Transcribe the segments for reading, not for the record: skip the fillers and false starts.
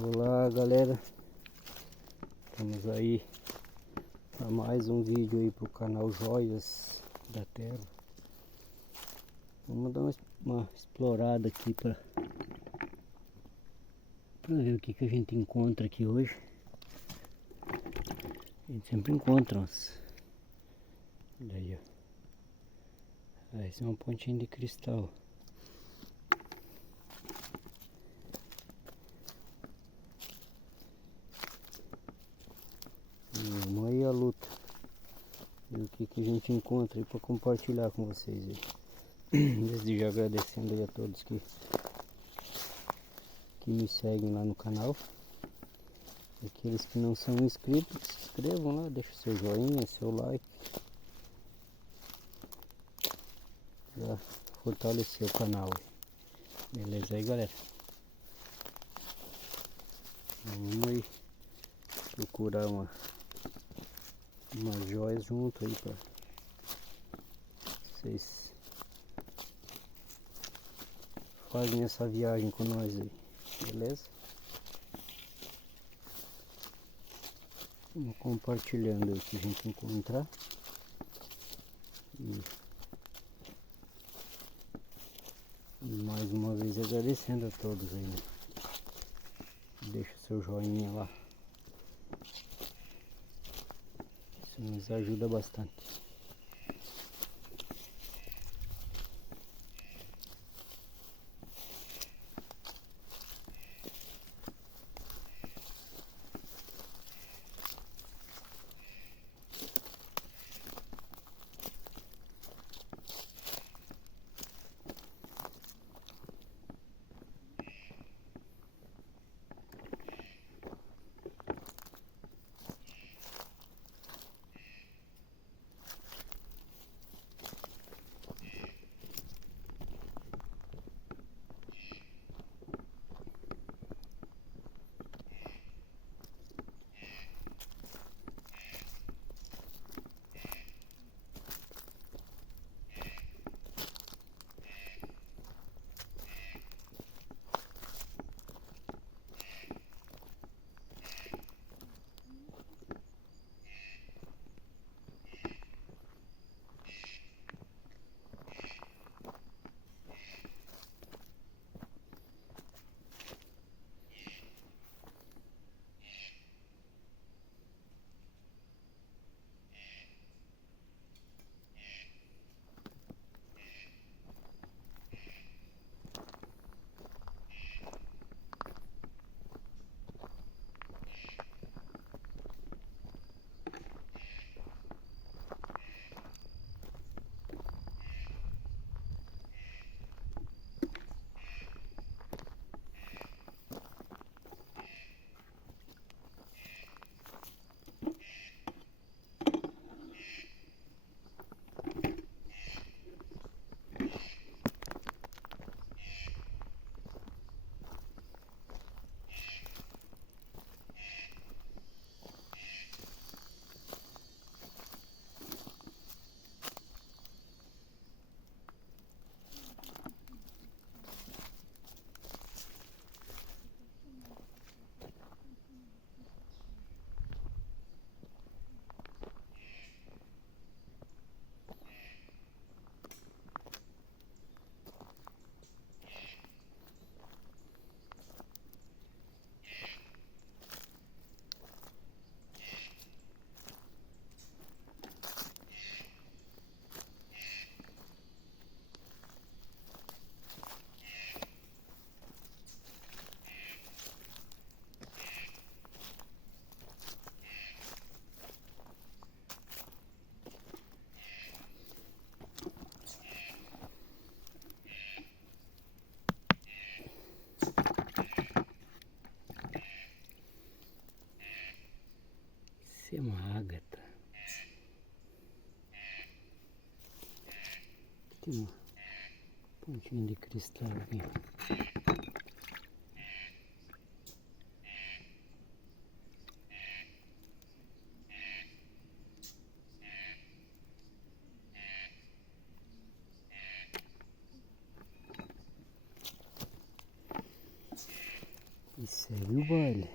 Olá galera, estamos aí para mais um vídeo aí pro canal Joias da Terra. Vamos dar uma explorada aqui para ver o que a gente encontra aqui hoje. A gente sempre encontra umas. Olha aí, ó. Essa é uma pontinha de cristal. Vamos aí a luta. E o que a gente encontra aí para compartilhar com vocês aí. Desde já agradecendo aí a todos que me seguem lá no canal. Aqueles que não são inscritos, se inscrevam lá, deixa seu joinha, seu like. Pra fortalecer o canal. Beleza aí galera? Vamos aí procurar umas joias junto aí para vocês fazem essa viagem com nós aí, beleza? Vamos compartilhando o que a gente encontrar e mais uma vez agradecendo a todos aí, né? Deixa seu joinha lá, isso nos ajuda bastante. Isso é uma ágata. Tem uma pontinha de cristal aqui. E segue o baile.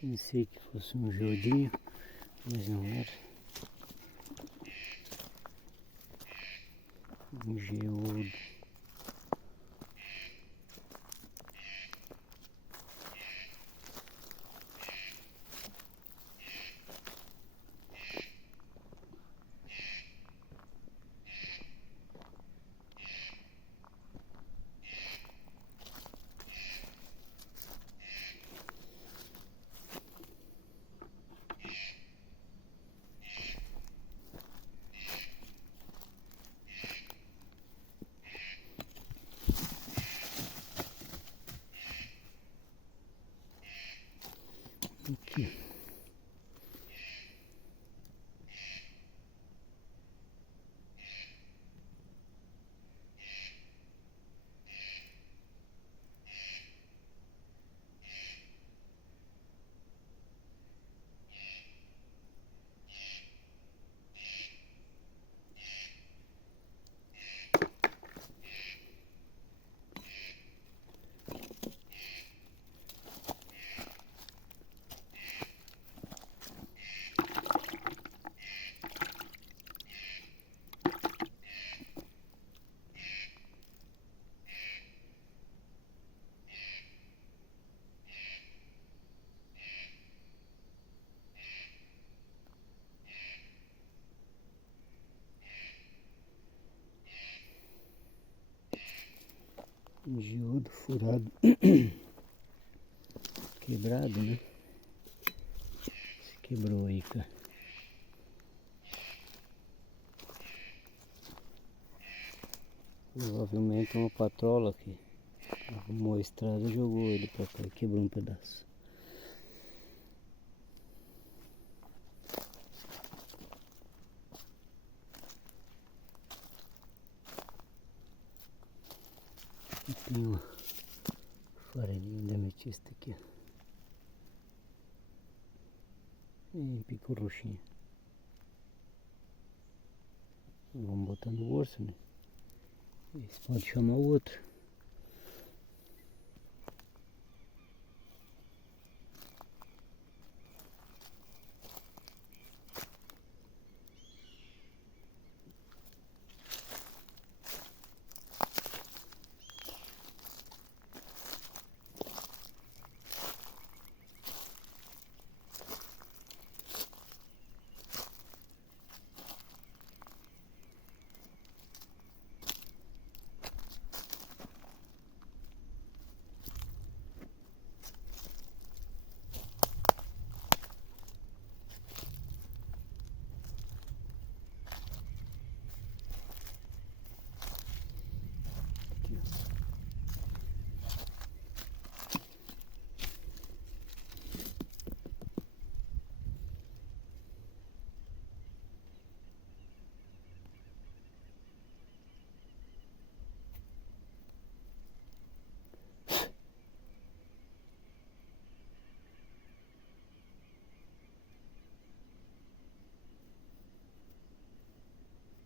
Pensei que fosse um geodinho, mas não era. Um geodo. Aqui. Um geodo furado. Quebrado, né? Se quebrou aí, cara. Provavelmente uma patrola que arrumou a estrada e jogou ele pra cá e quebrou um pedaço. E tem uma farelinha de ametista aqui. E pico roxinho. Vamos botar no bolso, né? Esse pode chamar o outro. Aqui, ó.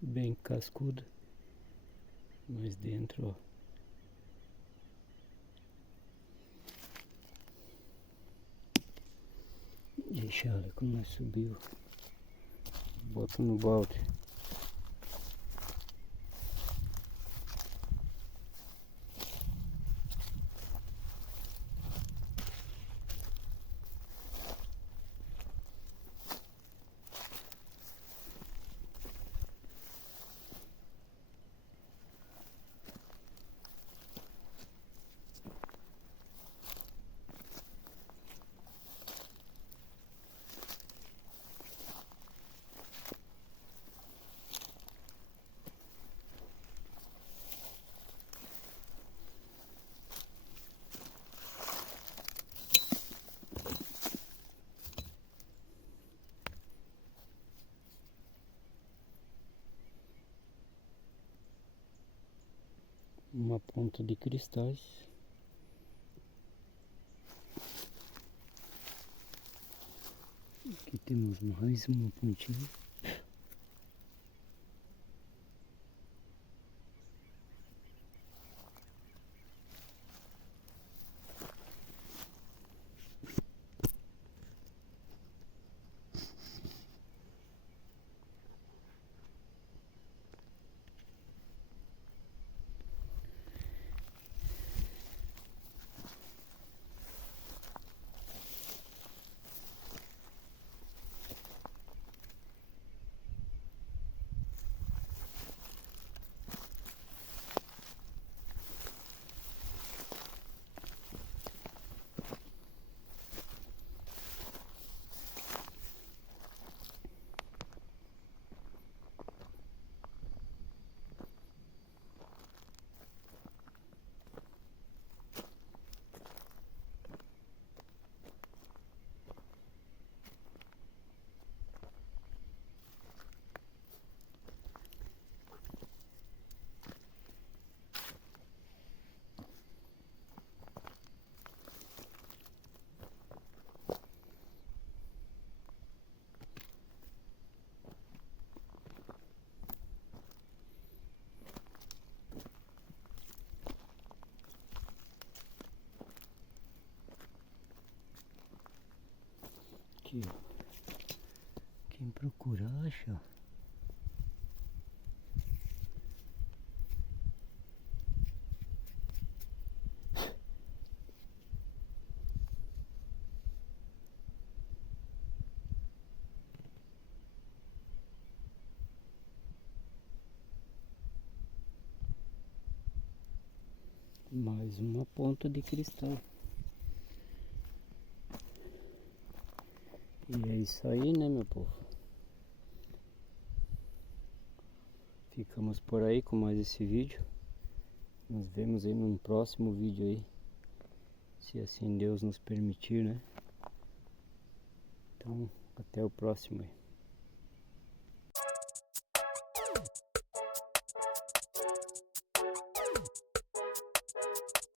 Bem cascudo, mas dentro, ó, Deixa ela como nós subiu. Bota no balde. Uma ponta de cristais. Aqui temos mais uma pontinha. Aqui, ó. Quem procura acha. Mais uma ponta de cristal. E é isso aí, né, meu povo? Ficamos por aí com mais esse vídeo. Nos vemos aí num próximo vídeo aí, se assim Deus nos permitir, né? Então, até o próximo aí.